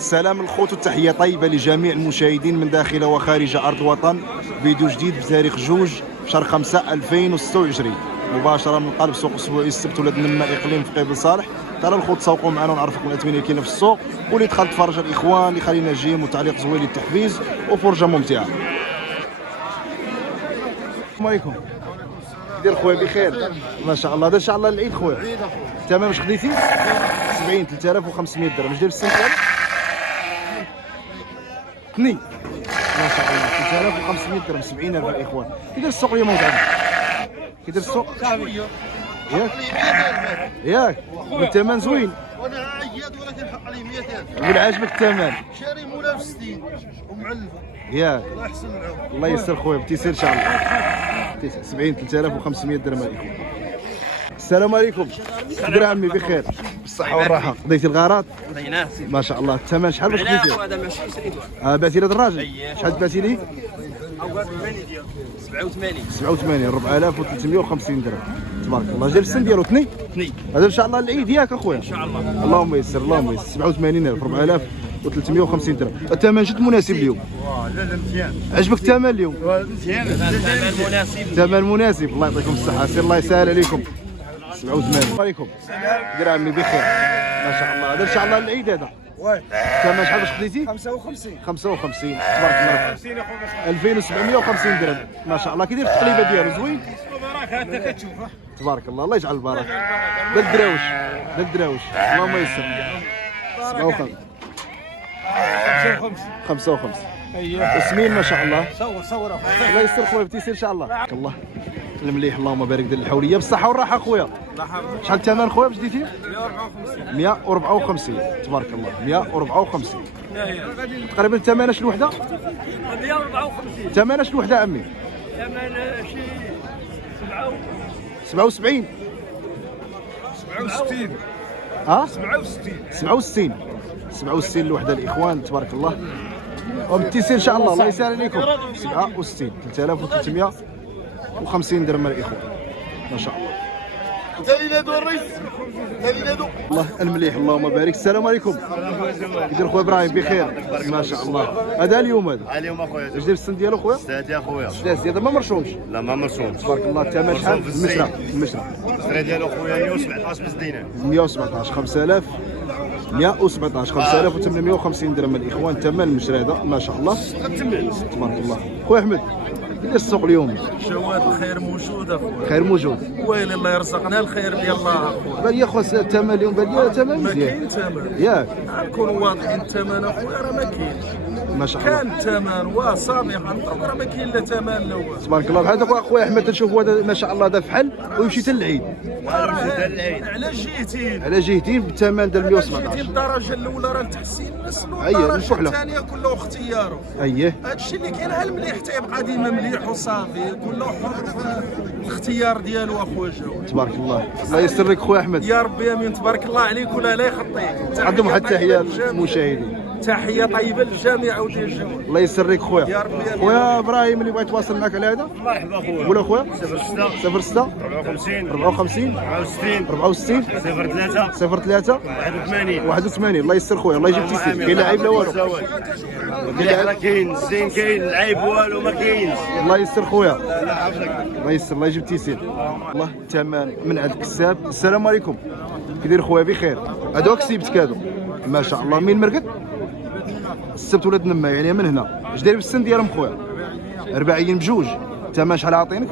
سلام الخوت وتحية طيبة لجميع المشاهدين من داخل وخارج أرض الوطن. فيديو جديد بتاريخ 2 شهر 5 2026 مباشرة من قلب سوق أسبوعي السبت ولاد النما إقليم في قبل صالح. ترى الخوت تسوقوا معنا ونعرفكم الاثمنه اللي كاينه في السوق واللي دخلت تفرج الإخوان اللي خلينا جيم وتعليق زوين للتحفيز وفرجة ممتعة. السلام عليكم. دير خويا بخير ما شاء الله. هذا ان شاء الله العيد خويا. تمام. واش خديتي؟ 70 3500 درهم. اش داير السنه ديالك؟ اثنين ما شاء الله 3500 درهم 70000 الاخوان. كي داير السوق اليوم ولد عمي؟ كي داير السوق؟ ياك ياك والثمن زوين. وانا عياد ولكن حق عليه 100000. ولا عاجبك الثمن؟ شاري مولا ب 60 ومعلفه. ياك الله يحسن العون. الله يسر خويا بتيسير ان شاء الله. 70 3500 درهم الاخوان. السلام عليكم. كدير عمي بخير بالصحة والراحة؟ قضيتي الغارات؟ قضيناه ما شاء الله. الثمن شحال باش قضيتي؟ هذا ماشي سعيد. بعتي لهذا الراجل؟ شحال بعتي ليه؟ 87 4350 درهم تبارك الله. جاب السن ديالو اثنين. هذا ان شاء الله العيد ياك اخويا ان شاء الله. اللهم يسر اللهم يسر. 87000 4350 درهم. الثمن جد مناسب اليوم. لا مزيان. عجبك الثمن اليوم؟ مزيان. الثمن مناسب. ثمن مناسب. الله يعطيكم الصحة. سير الله يسهل عليكم. 87. السلام عليكم. دير عمي بخير ما شاء الله. هذا ان شاء الله العيد هذا. الثمن شحال باش خديتي؟ 55 تبارك الله. 2750 درهم ما شاء الله. كي داير التقليبه ديالو زوين تبارك الله. الله يجعل البركه. دا الدراوش دا الدراوش اللهم يسر. 55 وسمين ما شاء الله. صور الله يسر خويا بتيسير ان شاء الله. بارك الله المليح اللهم بارك. ديال الحوريه بالصحه والراحه خويا. شحال الثمن خويا باش ديتي؟ 154 تبارك الله. 154 تقريبا. الثمن اش الوحده؟ 154. الثمن اش الوحده عمي؟ ثمن شي 77 67 67 الوحده الاخوان تبارك الله. وبالتيسير ان شاء الله. الله يسهل عليكم. 67 3350 درهم الاخوان ما شاء الله. دليلادو الرئيس دليلادو. الله المليح اللهم بارك. السلام عليكم. كيدير خويا ابراهيم بخير ما شاء الله. هذا اليوم هذا اليوم اخويا. واش داير السن ديالو خويا؟ سات يا خويا. سداس ديال ما مرشومش. لا ما مرسوم. تبارك الله. الثمن شحال؟ المشرة الشرا ديالو خويا 117 بالدينار. 117 5117 5850 درهم الاخوان. الثمن المشرى هذا ما شاء الله تبارك الله. خويا احمد كيداير السوق اليوم؟ جواد الخير موجود اخويا. خير موجود. ويلي الله يرزقنا الخير ديال الله اخويا. بان لي خويا الثمن اليوم بان لي الثمن ما مزيان كاين ثمن. ياك نكونوا واضحين الثمن اخويا راه ما كاينش. ما شاء الله كان الثمن وسابقا راه ما كاين لا ثمن لا والو. تبارك الله. بحال هذاك اخويا احمد تنشوفوا هذا ما شاء الله هذا فحل ويمشي حتى للعيد. على جهتين. على جهتين بالثمن ديال 117. الدرجه الاولى راه لتحسين المسلوق. أيه، الدرجه نشوف له. الثانيه كله اختياره. اييه هادشي اللي كاين ها المليح تيبقى ديما مليح وصافي. كله حر في الاختيار ديالو اخويا جواد. تبارك الله. الله يسر لك خويا احمد. يا ربي امين. تبارك الله عليك ولا لا يخطيك. قدم واحد التحيه للجميع. للمشاهدين. تحيه طيبه للجميع وديال الجمهور. الله يسر لك خويا. يا ربي يا خويا ابراهيم اللي بغى يتواصل معك على هذا مرحبا اخويا. ولا خويا 06 54 54 64 64 03 81. الله يسر خويا. الله يجيب تيسير. كاين لاعب لا والو. كاين الزين كاين العيب والو ما كاينش. الله يسر خويا. الله يسر. الله يجيب تيسير. الله الثمن من عند الكساب. السلام عليكم. كيدير خويا بخير؟ هذوك كسبت كادو ما شاء الله. من مرقد؟ السبت ولاد نما يعني من هنا. اش داير بالسن ديالهم خويا؟ 40 بجوج. الثمن شحال عاطينك؟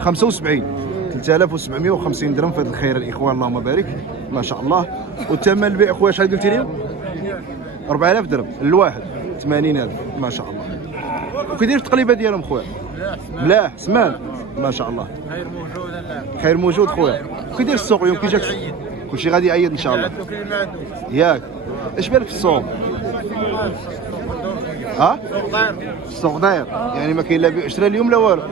75 3750 درهم في هذا الخير الاخوان اللهم بارك ما شاء الله. والثمن البيع خويا شحال قلتي لي؟ 4000 درهم الواحد. 80000 ما شاء الله. وكيدير التقليبه ديالهم خويا؟ ملاح سمان ما شاء الله. خير موجود خويا. كيدير السوق اليوم؟ كي جاك كلشي غادي يعيد ان شاء الله ياك. اش بالك في السوق؟ ها؟ السوق داير يعني ما كاين لا بيع شرا اليوم لا والو.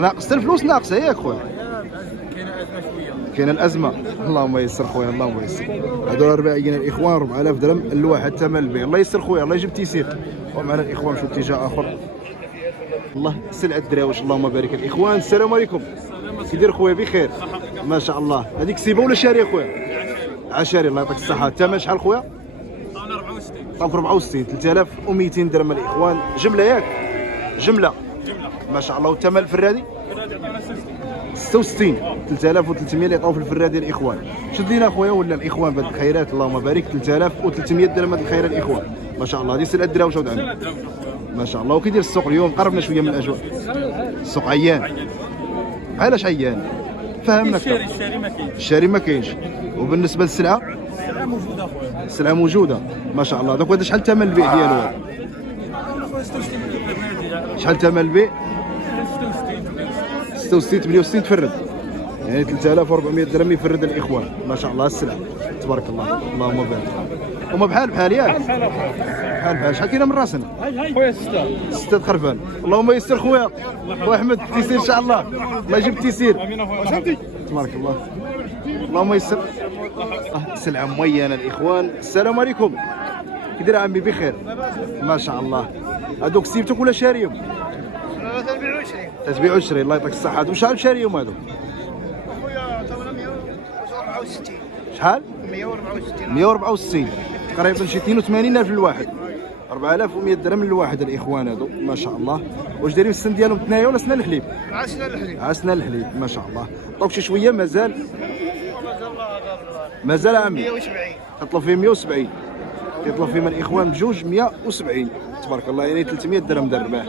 ناقص الفلوس ناقصه ياك خويا. كاين الازمه. اللهم يسر خويا اللهم يسر. هذول 40 الاخوان 4000 درهم الواحد ثمن البيع. الله يسر خويا الله يجيب تيسير. ومعنا الاخوان في اتجاه اخر. الله سلعه الدراوش اللهم بارك الاخوان. السلام عليكم. كيدير خويا بخير ما شاء الله. هذيك سيبه ولا شاريه خويا؟ عشاري الله يعطيك الصحه. الثمن شحال خويا؟ طابك 64 3200 درهم الاخوان جمله ياك جمله ما شاء الله. والثمن الفرادي 66 3300 اللي عطاو في الفرادي الاخوان. شد لينا اخويا ولا الاخوان بهاد الخيرات اللهم بارك 3300 درهم هاد الخير الاخوان ما شاء الله. هذه سلعه الدراهم شاود عندنا ما شاء الله. وكيدير السوق اليوم؟ قربنا شويه من الاجواء. السوق عيان. علاش عيان؟ فهمنا اكثر. الشاري ما كاينش. وبالنسبه للسلعه السلعه موجوده ما شاء الله. دوك هذا شحال ثمن البيع ديالو هذا؟ شحال ثمن البيع؟ 66 68 تفرد يعني 3400 درهم يفرد الاخوان ما شاء الله. السلعه تبارك الله اللهم بارك. هما بحال ياك بحال شحال كاينه من راسنا خويا؟ 6 خرفان. اللهم يسر خويا احمد التيسير ان شاء الله. الله يجيب التيسير تبارك الله اللهم يسر. سلعه موينه الاخوان. السلام عليكم كي داير عمي؟ بخير ما شاء الله. هذوك سيبتك ولا شاريهم؟ تبيعوا 20 الله يعطيك الصحة. هادو شحال شاريهم هادو؟ خويا 864. شحال؟ 164 164 تقريبا شي 82,000 للواحد. 4100 درهم للواحد الاخوان هادو ما شاء الله. واش دايرين السن ديالهم تنايه ولا سنان الحليب؟ عسنا الحليب. عسنا الحليب ما شاء الله. عطوك شي شويه مازال عمي 170 تطلب فيه 170 كيطلب فيه من الاخوان بجوج 170 تبارك الله يعني 300 درهم ديال الرباح.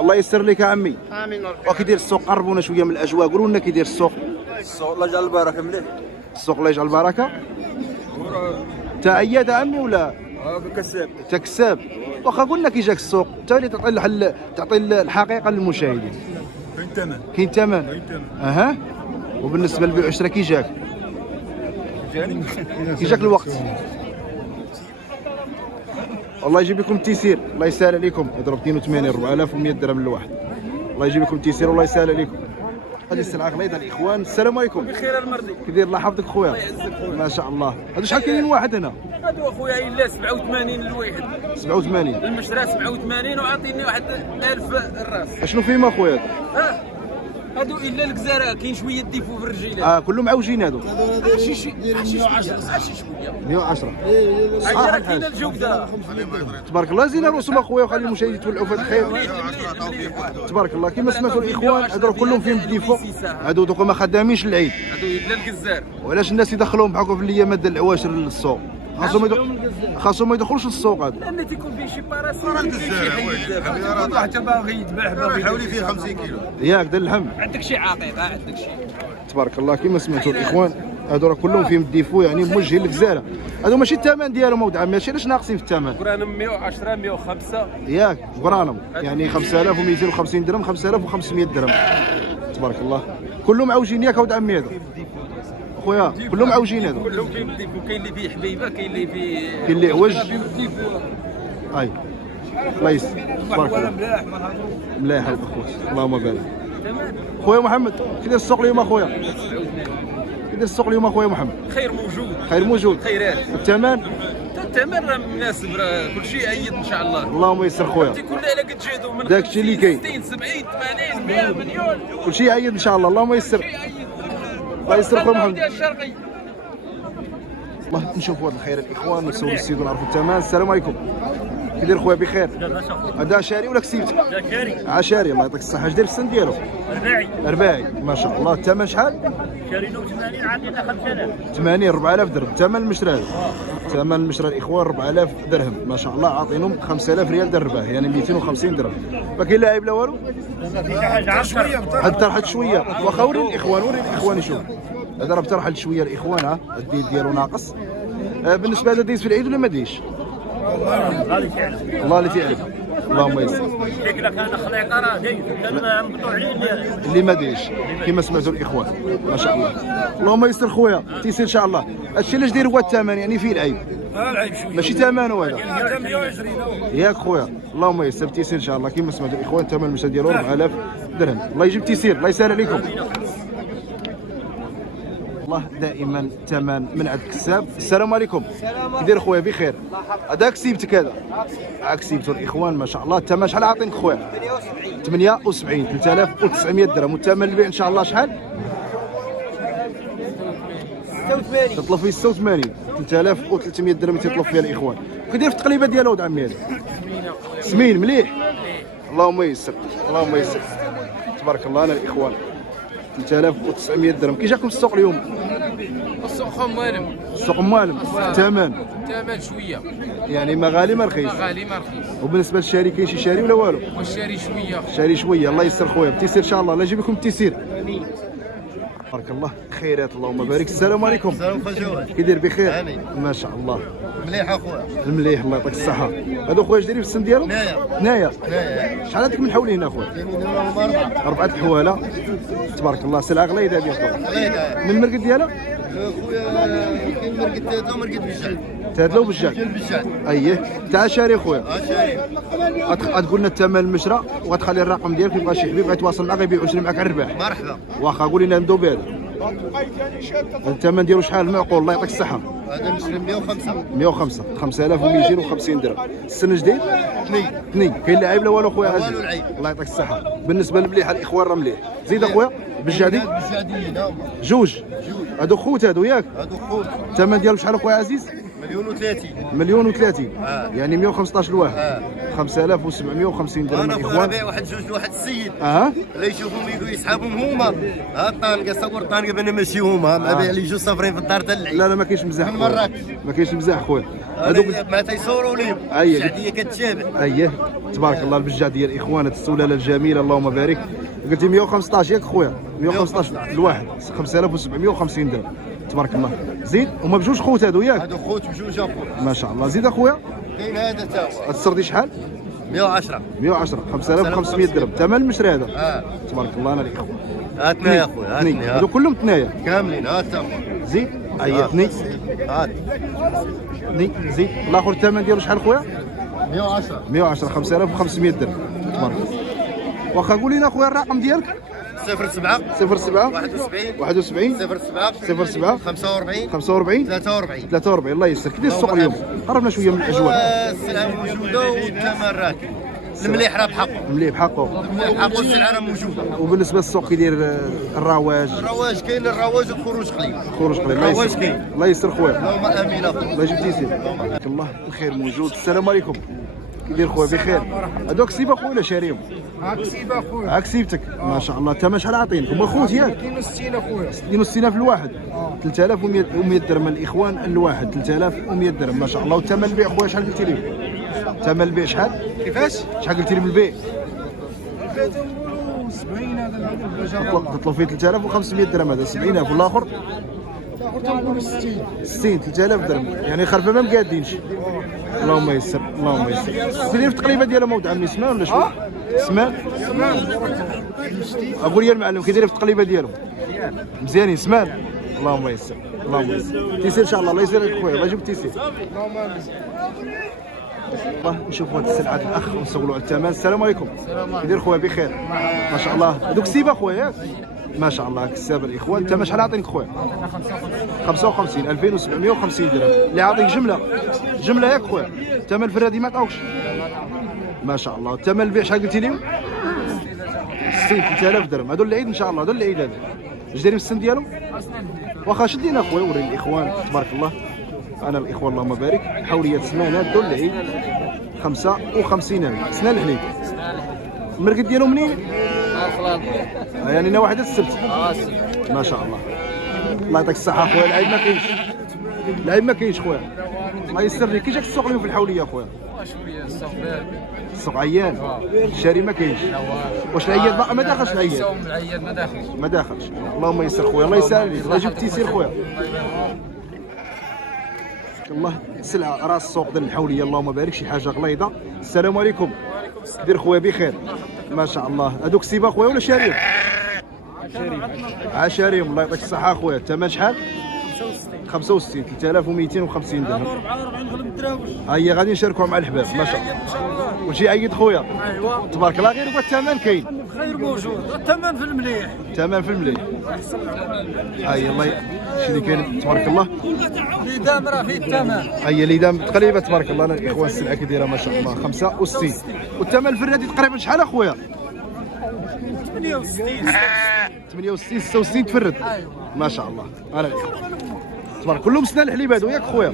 الله يسر لك يا عمي. امين ربي. وكيدير السوق؟ قربونا شويه من الاجواء قولوا لنا كيدير السوق. السوق الله يجعل البركه مليح. السوق الله يجعل البركه. تا عياد عمي ولا كساب؟ تا كساب. واخا قلنا كي جاك السوق انت اللي تعطي الحل تعطي الحقيقه للمشاهدين. كاين ثمن اها. وبالنسبه للبيع والشراء كي جاك؟ كي جاك الوقت؟ الله يجيب لكم التيسير الله يسهل عليكم. اضرب 82 4100 درهم للواحد. الله يجيب لكم التيسير والله يسهل عليكم. هذه السلعه غليظه الاخوان. السلام عليكم. بخير المرضي. كي داير الله يحفظك خويا؟ الله يعزك خويا. ما شاء الله. هادو شحال كاينين واحد هنا؟ هادو اخويا الا 87 للواحد. 87 المشرى 87 وعاطيني واحد 1000 الراس. اشنو فيهم اخويا؟ ها هادو الا الكزاره كاين شويه ديفو في الرجيله. كلهم معوجين هادو. شي 110 شويه 110 عجرة كاينه الجوده. تبارك الله. زين رؤوسهم اخويا وخلي المشاهدين يتولعوا في هذا الخير. تبارك الله. كما سمعتوا الاخوان هادو كلهم فيهم الديفو. هادو دوك ما خدامينش العيد. هادو الا الكزار. وعلاش الناس يدخلوهم بحكم في الايامات ديال العواشر للسوق؟ خاصهم ما يدخلوش للسوق هادو. لان تيكون فيه شي باراسيت كاين شي حي دابا حتى باغي يذبح باغي حوالي فيه 50 كيلو. ياك دير اللحم. عندك شي عقيقه عندك شي. تبارك الله. كما سمعتوا الاخوان هادو راه كلهم فيهم الديفو يعني موجهين للجزيره. هادو ماشي الثمن ديالهم اولاد عمي ماشي علاش ناقصين في الثمن. قرانم 110 105 ياك غرانم يعني 5250 درهم 5500 درهم. تبارك الله. كلهم عوجين ياك اولاد عمي هادو خويا كلهم عوجين هادو. كلهم فيهم الديفو. كاين اللي فيه حبيبه كاين اللي فيه كاين اللي عوج. الديفو. اي الله يسر تبارك الله. ملاح هذا اخويا اللهم بارك. خويا محمد كي داير السوق اليوم اخويا؟ كي داير السوق اليوم اخويا محمد؟ خير موجود. خير موجود. خيرات. الثمن؟ الثمن راه مناسب راه كلشي عيد ان شاء الله. اللهم يسر خويا. تيكون على قد جهدو من داكشي اللي كاين. 60 70 80 100 مليون. كلشي عيد ان شاء الله. اللهم يسر. الله يسر خويا محمد. الشرقي. الله نشوفوا هذا الخير الاخوان ونسولوا السيد ونعرفوا الثمن. السلام عليكم. كي داير خويا؟ بخير. هذا شاري ولا كسبت؟ شاري. عشاري الله يعطيك الصحه. اش داير السن ديالو؟ رباعي ما شاء الله. الثمن شحال؟ شارينو 80 عطينا 5000. 80 4000 درهم. ثمن المشرى هذا. ثمن المشرى الاخوان 4000 درهم ما شاء الله. عاطينهم 5000 ريال ديال الرباح يعني 250 درهم. ما كاين لاعب لا والو؟ حتى رحت شويه. واخا وري الاخوان يشوف. هذا راه بترحل شويه الاخوان. ها الديل ديالو ناقص. بالنسبه لهذا ديز في العيد ولا ما ديش؟ الله اللي تعلم. اللهم يسر. شكلك انا خليقه راه جاي كان مقطوعين اللي ما ديش كما سمعتوا الاخوان ما شاء الله. اللهم يسر خويا تيسير ان شاء الله. هادشي علاش داير هو الثمن يعني فيه العيب. العيب شويه ماشي ثمنه هذا 120 ياك خويا. اللهم يسر تيسير ان شاء الله. كما سمعتوا الاخوان ثمن المشى ديالو 4000 درهم. الله يجيب تيسير الله يسهل عليكم. الله دائما ثمن من عند الكساب. السلام عليكم. كي داير خويا؟ بخير. هذا كسيبتك هذا؟ كسيبتوا الاخوان ما شاء الله. الثمن شحال عاطينك خويا؟ 78 3900 درهم. والثمن البيع ان شاء الله شحال؟ 86 تطلب فيه 86 3300 درهم تطلب فيها الاخوان. كيدير في التقليبه ديالو ولد عمي هذا؟ سمين مليح. اللهم يسر اللهم يسر تبارك الله. انا الاخوان 3900 درهم. كي جاكم السوق اليوم؟ السوق موالم. السوق موالم. الثمن شويه يعني ما غالي ما رخيص. غالي ما رخيص. وبالنسبه للشاري كاين شي شاري ولا والو؟ والشاري شويه. شاري شويه. الله يسر خويا بالتيسير ان شاء الله. الله يجيب لكم التيسير. بارك الله خيرات اللهم بارك. السلام عليكم. السلام خويا. كي داير بخير؟ هاني. ما شاء الله مليح اخويا. المليح الله يعطيك الصحة. هادو خويا جديرين في السن ديالو؟ هنايا. شحال هذيك من حولي هنا خويا؟ 4 الحوالة تبارك الله. سلعة غليظة هذه خويا. من المرقد ديالها؟ خويا كاين مرقد تادلو مرقد بالجعد. تادلو بالجعد. اييه تاع شاري خويا. غتقول لنا الثمن المشرى وغتخلي الرقم ديالك يبغى شي حبيب بغى يتواصل معك يبيع ويشري معك على الربح. مرحبا. واخا قول لنا نبداو بهذا. الثمن ديالو شحال معقول الله يعطيك الصحة؟ هذا مشري 105. 105 5250 درهم. السن جديد؟ اثنين. كاين لاعب لا والو خويا عزيز؟ والو العيب. الله يعطيك الصحة. بالنسبة للمليح الاخوان راه مليح. زيد اخويا بالجعدي بالجعديين هما. جوج. هادو خوت هادو ياك؟ هادو خوت. الثمن ديالو شحال اخويا عزيز؟ 1,30,000. 1,30,000 يعني 115 الواحد. 5750 درهم انا الاخوان. خويا بايع واحد جوج لواحد السيد. لا يشوفهم يقولوا يسحبهم هما. ها الطانقه صور الطانقه بان ماشي هما. ما بايع لي جوج صافرين في الدار تاع العيد. لا ما كاينش مزاح من خويا. مراكش. ما كاينش مزاح خويا. هادوك ما تيصوروا ليهم. أيه. الشعبيه كتشابه. اييه تبارك الله. البجع ديال الاخوان السلاله الجميله اللهم بارك. قلتي 115 ياك خويا؟ 115 الواحد 5750 درهم تبارك الله. زيد هما بجوج خوت هادو ياك؟ هادو خوت بجوج اخويا. ما شاء الله. زيد اخويا. كاين هذا تا هو. هاد السردي شحال؟ 110. 110 5500 درهم. ثمن المشري هذا. تبارك الله. انا الاخوان هاتنا يا خويا اثنين. هاتنا. هادو كلهم ثنايا كاملين هات تا هو. زيد. اييه اثنين. هات اثنين. زيد الاخر الثمن ديالو شحال خويا؟ 110. 110 5500 درهم تبارك الله. واخا قول لنا خويا الرقم ديالك. 07 07 71 71 07 07 45 45 43. 43. الله يسر. كي داير السوق اليوم؟ قربنا شويه من الاجواء. السلعه موجوده والثمن راكب. المليح راه بحقه. مليح بحقه. المليح بحقه السلعه راه موجوده. وبالنسبه للسوق كي داير الرواج؟ الرواج كاين الرواج والخروج قليل. خروج قليل. الله الرواج يسر. كاين. الله يسر خويا. اللهم امين اخويا. الله يجيب تيسير. بارك الله الخير موجود. السلام عليكم. كي داير خويا بخير؟ هذوك سيبه خويا ولا شاريهم؟ هاك سيبه اخويا. هاك سيبتك ما شاء الله. الثمن شحال عاطينك؟ هما خوت ياك؟ 62 اخويا. 62 في الواحد. 3100 درهم الاخوان الواحد. 3100 درهم ما شاء الله. والثمن البيع خويا شحال قلتي لي؟ ثمن البيع شحال؟ كيفاش؟ شحال قلتي لي بالبيع؟ 70 هذا البجر. تطلب فيه 3500 درهم هذا. 70000 والاخر؟ تنقولوا 60. 60 3000 درهم يعني خلفه ما مقادينش. اللهم يسر اللهم يسر. دير في التقليبه ديالهم ولد عمي سمان ولا شنو؟ سمان؟ اقول يا المعلم كي داير في التقليبه ديالهم؟ مزيانين سمان. اللهم يسر اللهم يسر. تيسير ان شاء الله. الله يسر لك خويا. الله يجيب التيسير. الله نشوفوا هذه السلعه الاخ ونسولوا على الثمن. السلام عليكم. كي داير خويا بخير؟ ما شاء الله. هذوك سيبه خويا ياك؟ ما شاء الله كساب الاخوان. انت شحال عاطينك خويا؟ 55 2750 درهم اللي عاطيك جمله ياك خويا؟ الثمن الفرادي ما عطاوكش ما شاء الله. الثمن البيع شحال قلتي لي؟ 60 3000 درهم. هذول العيد ان شاء الله. هذول العيد هذا اش دايرين في السن ديالهم؟ واخا شد لينا خويا وري الاخوان تبارك الله. انا الاخوان اللهم بارك حوليه سمانات دول العيد 55,000 سنه الحليب. المرقد ديالهم منين؟ يعني انا واحد السبت. ما شاء الله. الله يعطيك الصحه خويا. العيب ما كاينش. العيب ما كاينش خويا. الله يسر لي. كي جاك السوق اليوم في الحوليه خويا؟ شويه السوق بارد. السوق عيان. الشاري ما كاينش. واش العياد باقي ما داخلش؟ العياد العياد ما داخلش. ما داخلش. اللهم يسر خويا. الله يسهل لي. الله يجيب التيسير خويا. الله سلعه راس السوق ديال الحوليه اللهم بارك شي حاجه غليظه. السلام عليكم. دير خويا بخير؟ ما شاء الله. هذوك سيبا خويا ولا شاريهم؟ عشاريهم. الله يعطيك الصحه اخويا. الثمن شحال؟ 65 3250 درهم. 44 غلب الدراوش. هيا غادي نشاركوها مع الحباب ما شاء الله. وشي عيد خويا؟ ايوا تبارك الله. غير هو الثمن كاين. خير موجود. الثمن في المليح. الثمن في المليح. هيا الله شي اللي كاين تبارك الله. ليدام راه فيه الثمن. هيا ليدام تقريبا تبارك الله. انا الاخوان السلعه كي دايره ما شاء الله 65. والثمن الفرادي تقريبا شحال اخويا؟ 68. 68 66 تفرد. ما شاء الله. انا الاخوان تبارك كلهم سنان الحليب هادو ياك خويا؟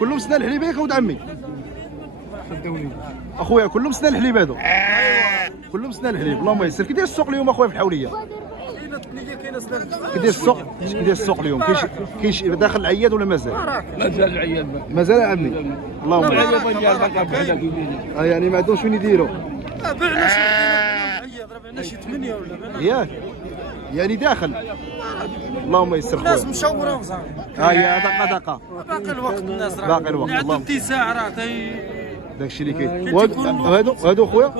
كلهم سنان الحليب ياك ولد عمي؟ اخويا كلهم سنان الحليب هادو؟ كلهم سنان الحليب. اللهم يسر. كي داير السوق اليوم اخويا في الحوليه؟ كي داير السوق؟ كي داير السوق اليوم؟ كاين شي داخل العياد ولا مازال؟ مازال العياد مازال يا عمي. اللهم يسر. يعني ما عندهمش وين يديروا. بعنا شي بعنا شي 8 ولا ياك يعني داخل. اللهم يسر الناس خويا. مشوره وصافي. يا دقه باقي الوقت الناس راه باقي الوقت. عندهم اللهم اتساع راه تي داكشي اللي كاين. وهادو خويا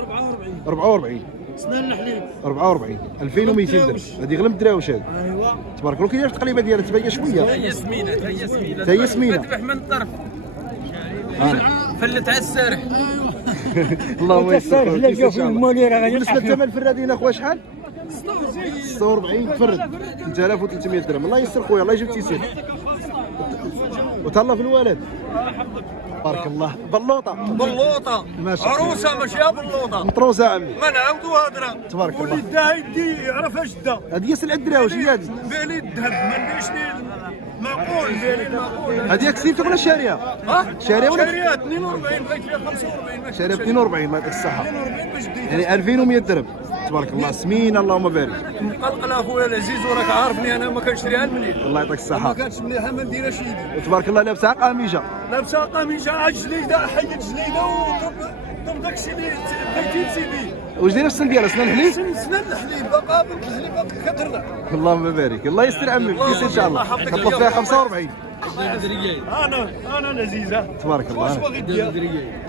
44 سنان الحليب 44 2200 درهم. هذه غير الدراوش هذه. ايوا تبارك الله. كاين التقليبه ديالها تبين شويه. هي سمينه هي سمينه هي سمينه. تذبح من الطرف فلت على السارح. اللهم يسر. بالنسبه للثمن الفرادين اخويا شحال؟ 46 فرد 3300 درهم. الله يسر خويا الله يجيب التيسير. وتهلا في الولد. بارك الله. بلوطه بلوطه ما شاء الله. عروسه ماشي بلوطه مطروسه عمي. ما نعاودوا هضره. تبارك الله. وليدها يدي يعرف اش دا هذه سلعه الدراوش هي هذه. بالي الذهب ما نديرش معقول بالي معقول. هذه كسيتك ولا شاريه؟ شاريه ولا شاريه 42 بغيت فيها 45 شاريه ب 42 الله يعطيك الصحه. 42 باش ديت يعني 2100 درهم. تبارك الله سمينه اللهم بارك. مقلقله اخويا العزيز وراك عارفني انا ما كنشريها المليح الله يعطيك ما الصحه. كانتش مليحه ما نديرهاش يدي وتبارك الله لابسها قميجه. لابسه قميجه عاد جليده حيد جليده وضرب داكشي اللي بغيتي تسيدي واش داير في السن ديالها سنان الحليب؟ سنان الحليب باقا بالحليب باقي كترضع اللهم بارك. الله يستر عمي كيس ان شاء الله. كطلب فيها 45. انا العزيزه تبارك الله. واش باغي دير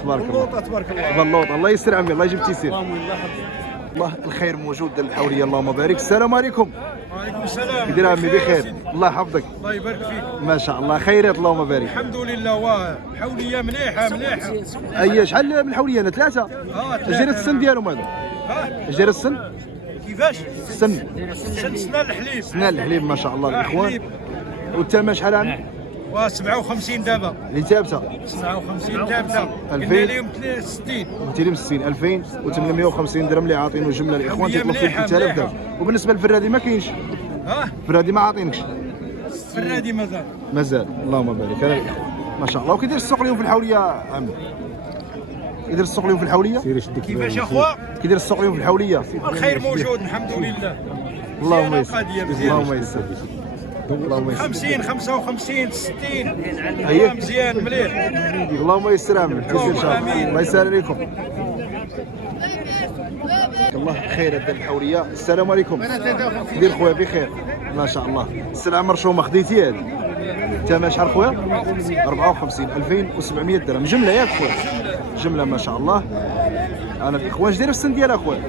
تبارك الله. بلوطه تبارك الله بلوطه. الله يستر عمي الله يجيب التيسير. الله الخير موجود ديال الحوليه اللهم بارك. السلام عليكم. وعليكم السلام كي داير عمي بخير؟ الله يحفظك. الله يبارك فيك ما شاء الله خيرات اللهم بارك. الحمد لله واه حوليه مليحه اي شحال من الحوليه انا ثلاثه؟ اش داير السن ديالهم هذا؟ اش داير السن؟ كيفاش السن سنان الحليب سنان الحليب ما شاء الله الاخوان. والثمن شحال عام؟ و 57 دابا اللي ثابته 59 ثابته 2000 اليوم 60 260 2850 درهم اللي عاطينه جمله الاخوان تيطلب فيه 3000 درهم. وبالنسبه للفرادي ما كاينش؟ الفرادي ما عاطينكش؟ فرادي مازال اللهم بارك. انا ما شاء الله. وكيدير السوق اليوم في الحوليه عمي؟ كيدير السوق اليوم في الحوليه؟ كيفاش اخوا كيدير السوق اليوم في الحوليه؟ الخير موجود الحمد لله اللهم يسر. القضية مزيانة. اللهم يسر. اللهم يسر. 50 55 60 أيه. مزيان مليح اللهم يسر عمي تيسير ان شاء الله. الله يسهل عليكم. الله خير ديال الحوليه. السلام عليكم. دير خويا بخير ما شاء الله. السلعه مرشومه خديتي هذه. الثمن شحال خويا؟ 54 2700 درهم جمله ياك خويا؟ جمله ما شاء الله. انا الاخوان اش داير في السن ديالها خويا؟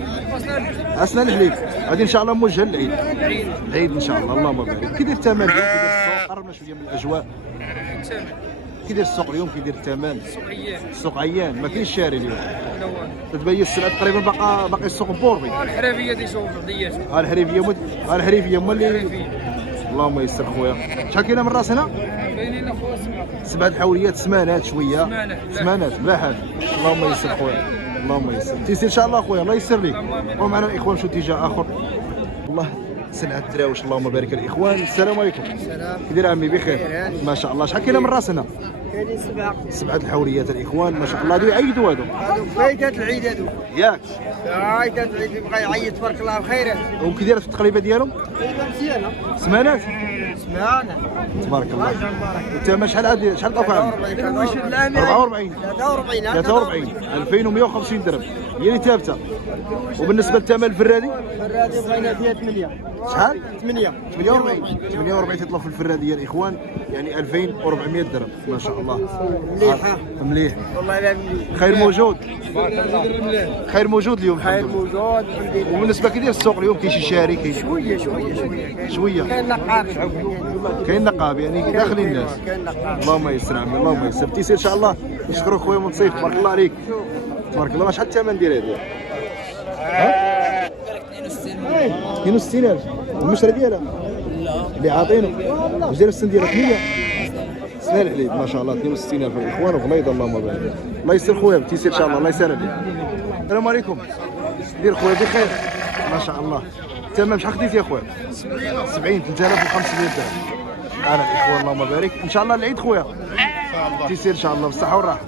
اسنان الحليب. غادي ان شاء الله موجهه للعيد. العيد ان شاء الله اللهم بارك. كي داير الثمن اليوم؟ كي داير السوق؟ قربنا شويه من الاجواء. كي داير السوق اليوم؟ كي داير الثمن؟ السوق عيان ما كاينش شاري اليوم. تتبين السلعه تقريبا باقي السوق بوربي. الحرافيه دي شوف رديات الحريفيه هما اللي اللهم يسر خويا. شحال كاينه من راس هنا؟ كاينين اخويا 7 الحوليات سمانات شويه. سمانات بلا حاجه. اللهم يسر خويا اللهم يسر. تيسير ان شاء الله خويا الله يسر لك. ومعنا الاخوان شو اتجاه اخر. الله سلعه الدراوش اللهم بارك الاخوان. السلام عليكم. السلام. كي داير عمي بخير؟ ما شاء الله. شحال كاينه من راس هنا؟ كاينين 7 الحوليات الاخوان ما شاء الله. هادو يعيدوا هادو فايدة العيد هادو ياك؟ فايدة العيد اللي بغى يعيط تبارك الله بخير وكي دايره في التقليبه ديالهم؟ مزيانة سمانات سمعنا تبارك الله. والثمن شحال شحال طافع عمي؟ 44 43 2150 درهم هي اللي ثابته. وبالنسبه للثمن الفرادي؟ الفرادي بغينا فيها 8 شحال؟ 48 تطلب في الفراديه الاخوان يعني 2400 درهم ما شاء الله. مليحة مليح. والله لا مليح خير موجود. خير موجود اليوم خير الحمد لله. موجود الحمد لله. وبالنسبه كي داير السوق اليوم كاين شي شاري كاين شوية كاين نقاب كاين نقاب يعني داخلين الناس. كاين نقاب اللهم يسر عمي اللهم يسر. تيسير ان شاء الله. نشكرك خويا منصيف تبارك الله عليك. تبارك الله. شحال الثمن ديال هذه؟ 62,000 المشرى ديالها؟ لا اللي عاطينه. واش داير السن ديالها؟ 8 سنان الحليب ما شاء الله. 62,000 الاخوان وغليظه اللهم بارك. الله يسر خويا تيسير ان شاء الله الله يسهل عليك. السلام عليكم. دير خويا بخير ما شاء الله. الثمن شحال خديتي يا خويا؟ 70 3500 درهم انا الاخوه اللهم بارك. ان شاء الله العيد خويا. ان شاء الله تيسير ان شاء الله بالصحه والراحه.